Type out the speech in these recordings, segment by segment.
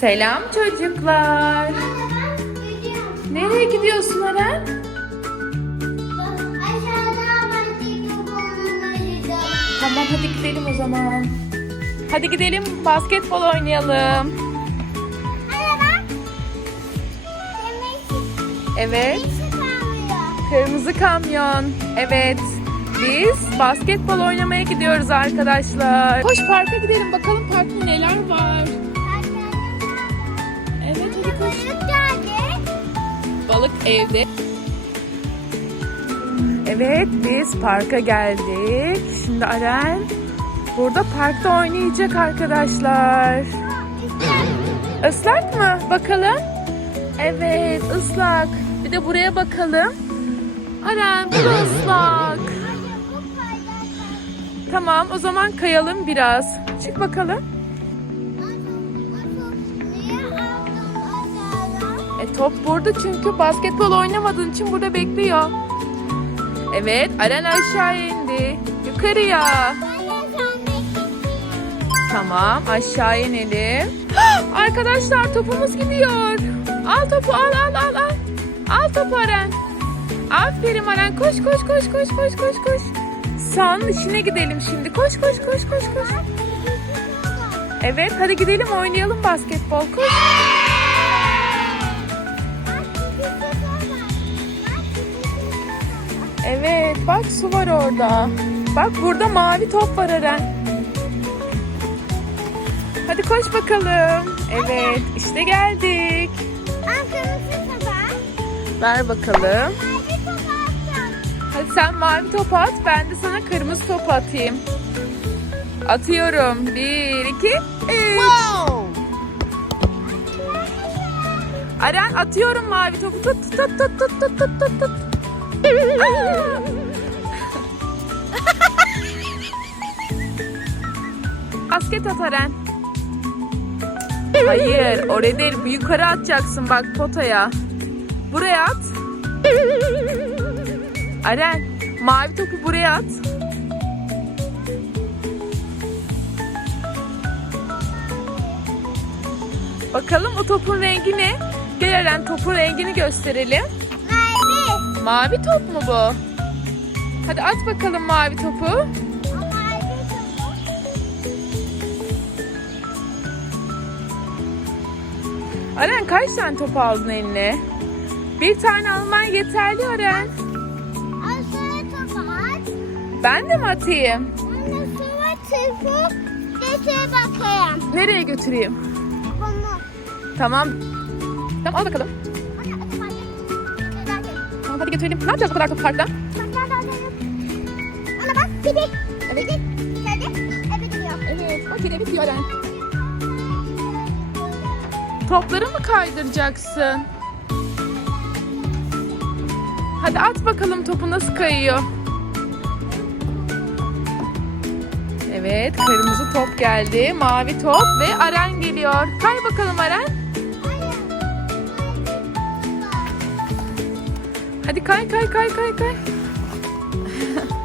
Selam çocuklar. Nereye gidiyorsun Eren? Tamam hadi gidelim o zaman. Hadi gidelim basketbol oynayalım. Evet. Kırmızı kamyon. Evet. Biz basketbol oynamaya gidiyoruz arkadaşlar. Koş parka gidelim bakalım parkta neler var. Balık evde. Evet biz parka geldik. Şimdi Aren burada parkta oynayacak arkadaşlar. Islak mı? Bakalım. Evet ıslak. Bir de buraya bakalım. Aren bu da ıslak. Tamam o zaman kayalım biraz. Çık bakalım. E, top burada çünkü basketbol oynamadığın için burada bekliyor. Evet Aren aşağı indi. Yukarıya. Tamam aşağı inelim. Arkadaşlar topumuz gidiyor. Al topu al al al al. Al topu Aren. Aferin Aren koş koş koş koş koş koş koş. Sahanın içine gidelim şimdi. Koş koş koş koş koş. Evet hadi gidelim oynayalım basketbol. Koş. Bak su var orada. Bak burada mavi top var Eren. Hadi koş bakalım. Evet işte geldik. Ver bakalım. Hadi sen mavi top at. Ben de sana kırmızı top atayım. Atıyorum. Bir, iki, üç. Aren atıyorum mavi topu. Tut tut tut tut tut tut tut tut. Basket at Aren. Hayır oraya değil yukarı atacaksın bak potaya. Buraya at. Aren mavi topu buraya at. Bakalım o topun rengi ne? Gel Eren topun rengini gösterelim. Mavi top mu bu? Hadi at bakalım mavi topu. Aren kaç tane top aldın eline? Bir tane alman yeterli Aren. Ben de mi atayım? bakayım. Nereye götüreyim? Bunu. Tamam. Tamam al bakalım. Tamam hadi götürelim. Ne yapacağız bu kadar top parkta? Evet. Pidi. Kedi. Eve gidiyor. Evet. Bak kedi bitiyor Aren. Topları mı kaydıracaksın? Hadi at bakalım topu nasıl kayıyor. Evet, kırmızı top geldi, mavi top ve Aren geliyor. Kay bakalım Aren. Hadi kay kay kay kay kay.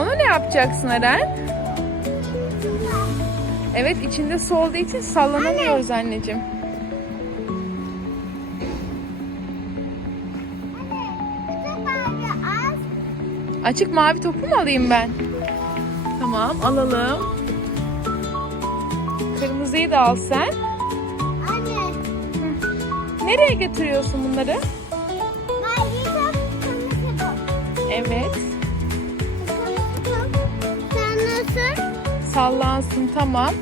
Onu ne yapacaksın Aren? Evet içinde su olduğu için sallanamıyoruz anneciğim. Açık mavi topu mu alayım ben? Tamam alalım. Kırmızıyı da al sen. Anne. Nereye götürüyorsun bunları? Mavi top, kırmızı top. Evet. Sallansın tamam.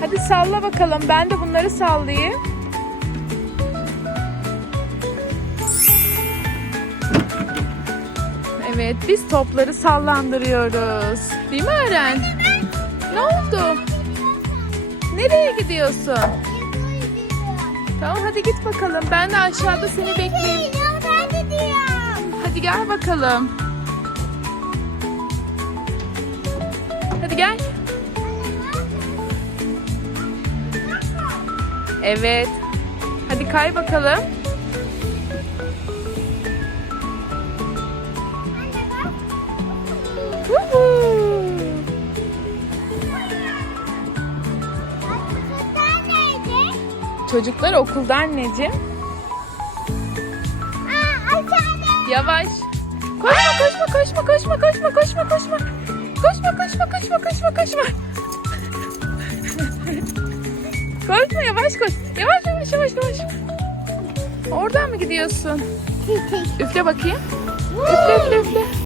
Hadi salla bakalım. Ben de bunları sallayayım. Evet biz topları sallandırıyoruz. Değil mi Eren? Ne oldu? Nereye gidiyorsun? Tamam hadi git bakalım. Ben de aşağıda seni bekleyeyim. Hadi gel bakalım. Hadi gel. Evet. Hadi kay bakalım. Çocuklar okulda anneciğim. Yavaş. Koşma koşma koşma koşma koşma koşma koşma. Koşma koşma koşma koşma koşma. koşma yavaş koş. Yavaş yavaş yavaş yavaş. Oradan mı gidiyorsun? Üfle bakayım. Üfle üfle üfle.